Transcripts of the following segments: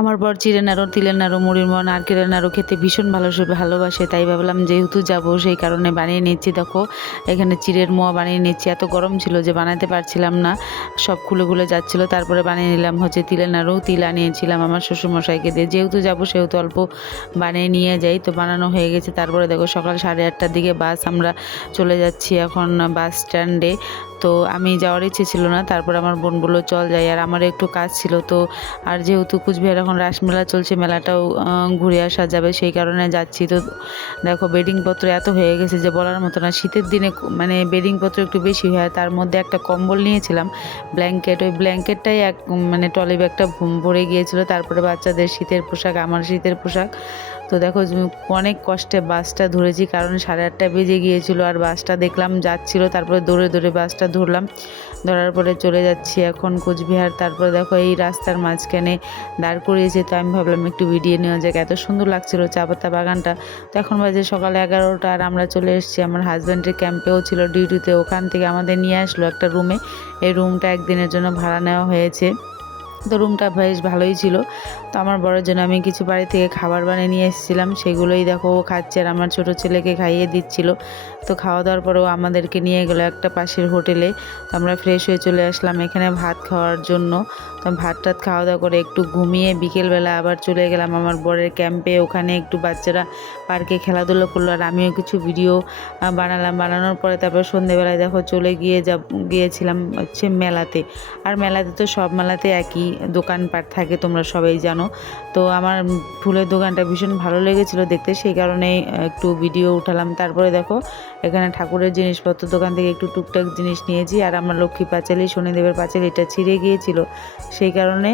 আমার বর চিড়ের নাড়ু, তিলের নাড়ু, মুড়ির মোয়া, নারকেলের নাড়ু খেতে ভীষণ ভালোবাসে। তাই ভাবলাম যেহেতু যাবো সেই কারণে বানিয়ে নিচ্ছি। দেখো এখানে চিড়ের মোয়া বানিয়ে নিচ্ছি। এত গরম ছিল যে বানাতে পারছিলাম না, সব খুলে যাচ্ছিলো। তারপরে বানিয়ে নিলাম হচ্ছে তিলের নাড়ু। তিল আনিয়েছিলাম আমার শ্বশুরমশাইকে দিয়ে, যেহেতু যাবো সেহেতু অল্প বানিয়ে নিয়ে যাই। তো বানানো হয়ে গেছে। তারপরে দেখো সকাল 8:30টার দিকে বাস, আমরা চলে যাচ্ছি এখন বাস স্ট্যান্ডে। তো আমি যাওয়ার ইচ্ছে ছিল না, তারপর আমার বোন বললো চল যাই, আর আমার একটু কাজ ছিল। তো আর যেহেতু কুচবিহার এখন রাসমেলা চলছে, মেলাটাও ঘুরে আসা যাবে, সেই কারণে যাচ্ছি। তো দেখো বেডিংপত্র এত হয়ে গেছে যে বলার মতো না। শীতের দিনে মানে বেডিংপত্র একটু বেশি হয়। তার মধ্যে একটা কম্বল নিয়েছিলাম, ব্ল্যাঙ্কেট, ওই ব্ল্যাঙ্কেটটাই মানে ট্রলি ব্যাগটা ভরে গিয়েছিলো। তারপরে বাচ্চাদের শীতের পোশাক, আমার শীতের পোশাক। তো দেখো অনেক কষ্টে বাসটা ধরেছি, কারণ 8:30 বেজে গিয়েছিল আর বাসটা দেখলাম যাচ্ছিল। তারপরে দৌড়ে বাসটা ধরলাম, ধরার পরে চলে যাচ্ছি এখন কোচবিহার। তারপরে দেখো এই রাস্তার মাঝখানে দাঁড় করিয়েছে। তো আমি ভাবলাম একটু ভিডিও নেওয়া যাক, এত সুন্দর লাগছিল চা পাতা বাগানটা। তো এখন বাজে সকাল 11টা আর আমরা চলে এসেছি আমার হাজব্যান্ডের ক্যাম্পেও ছিল ডিউটিতে, ওখান থেকে আমাদের নিয়ে আসলো একটা রুমে। এই রুমটা একদিনের জন্য ভাড়া নেওয়া হয়েছে। তো রুমটা বেশ ভালোই ছিল। তো আমার বড়ের জন্য আমি কিছু বাড়ি থেকে খাবার বানিয়ে নিয়ে এসেছিলাম, সেগুলোই দেখো ও খাচ্ছে আর আমার ছোটো ছেলেকে খাইয়ে দিচ্ছিল। তো খাওয়া দাওয়ার পরেও আমাদেরকে নিয়ে গেলো একটা পাশের হোটেলে। তো আমরা ফ্রেশ হয়ে চলে আসলাম এখানে ভাত খাওয়ার জন্য। তো ভাত টাত খাওয়া দাওয়া করে একটু ঘুমিয়ে বিকেলবেলা আবার চলে গেলাম আমার বরের ক্যাম্পে। ওখানে একটু বাচ্চারা পার্কে খেলাধুলো করলো আর আমিও কিছু ভিডিও বানালাম। বানানোর পরে তারপর সন্ধেবেলায় দেখো চলে গিয়েছিলাম হচ্ছে মেলাতে। আর মেলাতে তো সব মেলাতে একই দোকানপাট থাকে, তোমরা সবাই জানো। তো আমার ফুলের দোকানটা ভীষণ ভালো লেগেছিলো দেখতে, সেই কারণে একটু ভিডিও উঠালাম। তারপরে দেখো এখানে ঠাকুরের জিনিসপত্র দোকান থেকে একটু টুকটাক জিনিস নিয়েছি। আর আমার লক্ষ্মী পাঁচালি, শনিদেবের পাঁচালি, এটা ছিঁড়ে গিয়েছিল, সেই কারণে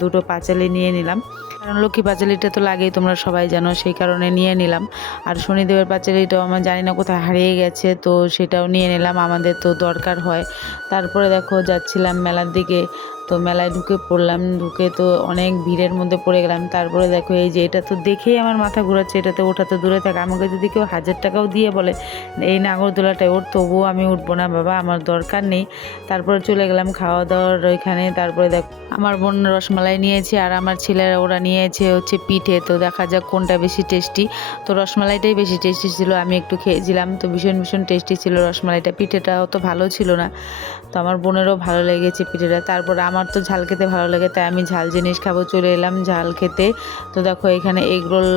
দুটো পাঁচালি নিয়ে নিলাম। কারণ লক্ষ্মী পাঁচালিটা তো লাগেই, তোমরা সবাই জানো, সেই কারণে নিয়ে নিলাম। আর শনিদেবের পাঁচালিটাও আমার জানি না কোথায় হারিয়ে গেছে, তো সেটাও নিয়ে নিলাম, আমাদের তো দরকার হয়। তারপরে দেখো যাচ্ছিলাম মেলার দিকে। তো মেলায় ঢুকে পড়লাম, ঢুকে তো অনেক ভিড়ের মধ্যে পড়ে গেলাম। তারপরে দেখো এই যে এটা তো দেখেই আমার মাথা ঘোরাচ্ছে, এটাতে ওঠা তো দূরে থাকে, আমাকে যদি কেউ 1000 টাকাও দিয়ে বলে এই নাগরদোলাটায় ওর, তবুও আমি উঠবো না বাবা, আমার দরকার নেই। তারপরে চলে গেলাম খাওয়া দাওয়ার ওইখানে। তারপরে দেখো আমার বোন রসমালাই নিয়েছে আর আমার ছেলেরা ওরা নিয়েছে হচ্ছে পিঠে। তো দেখা যাক কোনটা বেশি টেস্টি। তো রসমালাইটাই বেশি টেস্টি ছিল, আমি একটু খেয়েছিলাম, তো ভীষণ টেস্টি ছিল রসমালাইটা। পিঠেটা অত ভালো ছিল না, তো আমার বোনেরও ভালো লেগেছে পিঠেটা। তারপর আমার তো ঝাল খেতে ভালো লাগে, তাই আমি ঝাল জিনিস খাবো, চলে এলাম ঝাল খেতে। তো দেখো এখানে এগরোল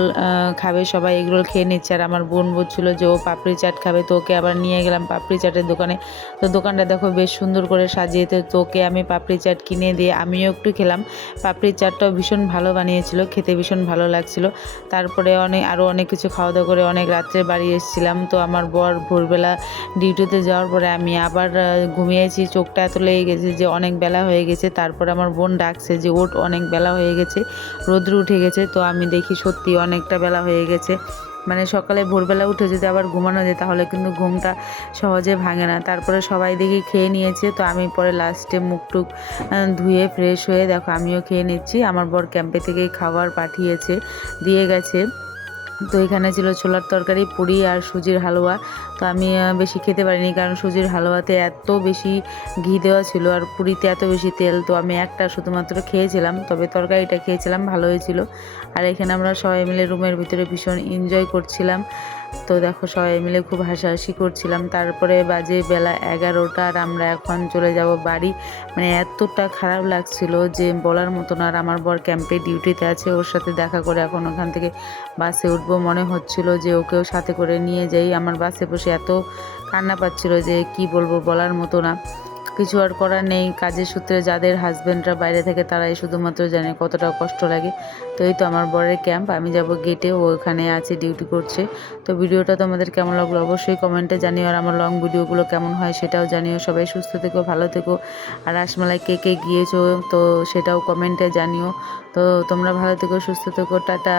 খাবে সবাই, এগরোল খেয়ে নিচ্ছে। আর আমার বোন বলছিল যে ও পাপড়ি চাট খাবে, তো ওকে আবার নিয়ে গেলাম পাপড়ি চাটের দোকানে। তো দোকানটা দেখো বেশ সুন্দর করে সাজিয়েছে, তো ওকে আমি পাপড়ি চাট কিনে দিয়ে আমিও একটু খেলাম। পাপড়ি চাটটাও ভীষণ ভালো বানিয়েছিল, খেতে ভীষণ ভালো লাগছিল। তারপরে আরও অনেক কিছু খাওয়া দাওয়া করে অনেক রাত্রে বাড়ি এসেছিলাম। তো আমার বর ভোরবেলা ডিউটিতে যাওয়ার পরে আমি আবার ঘুমিয়েছি, চোখটা এত লেগে গেছে যে অনেক বেলা হয়ে গেছে। তারপর আমার বোন ডাকছে যে ওঠ, অনেক বেলা হয়ে গেছে, রোদ্র উঠে গেছে। তো আমি দেখি সত্যি অনেকটা বেলা হয়ে গেছে। মানে সকালে ভোরবেলা উঠে যদি আবার ঘুমানো যায় তাহলে কিন্তু ঘুমটা সহজে ভাঙে না। তারপরে সবাই দেখি খেয়ে নিয়েছে, তো আমি পরে লাস্টে মুখ টুক ধুয়ে ফ্রেশ হয়ে দেখো আমিও খেয়ে নিচ্ছি। আমার বর ক্যাম্পে থেকেই খাবার পাঠিয়েছে, দিয়ে গেছে। তো এখানে ছিল ছোলার তরকারি, পুরি আর সুজির হালুয়া। তো আমি বেশি খেতে পারিনি, কারণ সুজির হালুয়াতে এত বেশি ঘি দেওয়া ছিল আর পুরিতে এত বেশি তেল। তো আমি একটা শুধুমাত্র খেয়েছিলাম, তবে তরকারিটা খেয়েছিলাম, ভালো হয়েছিল। আর এখানে আমরা সবাই মিলে রুমের ভিতরে ভীষণ এনজয় করছিলাম। তো দেখো সবাই মিলে খুব হাসাহাসি করছিলাম। তারপরে বাজে বেলা 11টা আর আমরা এখন চলে যাব বাড়ি। মানে এতটা খারাপ লাগছিল যে বলার মতো না। আর আমার বর ক্যাম্পে ডিউটিতে আছে, ওর সাথে দেখা করে এখন ওখান থেকে বাসে উঠবো। মনে হচ্ছিল যে ওকেও সাথে করে নিয়ে যাই। আমার বাসে বসে এত কান্না পাচ্ছিল যে কি বলবো, বলার মতো না। কিছু আর করার নেই, কাজের সূত্রে যাদের হাজব্যান্ডরা বাইরে থাকে তারাই শুধুমাত্র জানে কতটা কষ্ট লাগে। তো এই তো আমার বরের ক্যাম্প, আমি যাব গেটে, ও ওখানে আছে ডিউটি করছে। তো ভিডিওটা তোমাদের কেমন লাগলো অবশ্যই কমেন্টে জানিও, আর আমার লং ভিডিওগুলো কেমন হয় সেটাও জানিও। সবাই সুস্থ থেকো, ভালো থেকো। আর রাসমেলায় কে কে গিয়েছো তো সেটাও কমেন্টে জানিও। তো তোমরা ভালো থেকো, সুস্থ থেকো, টাটা।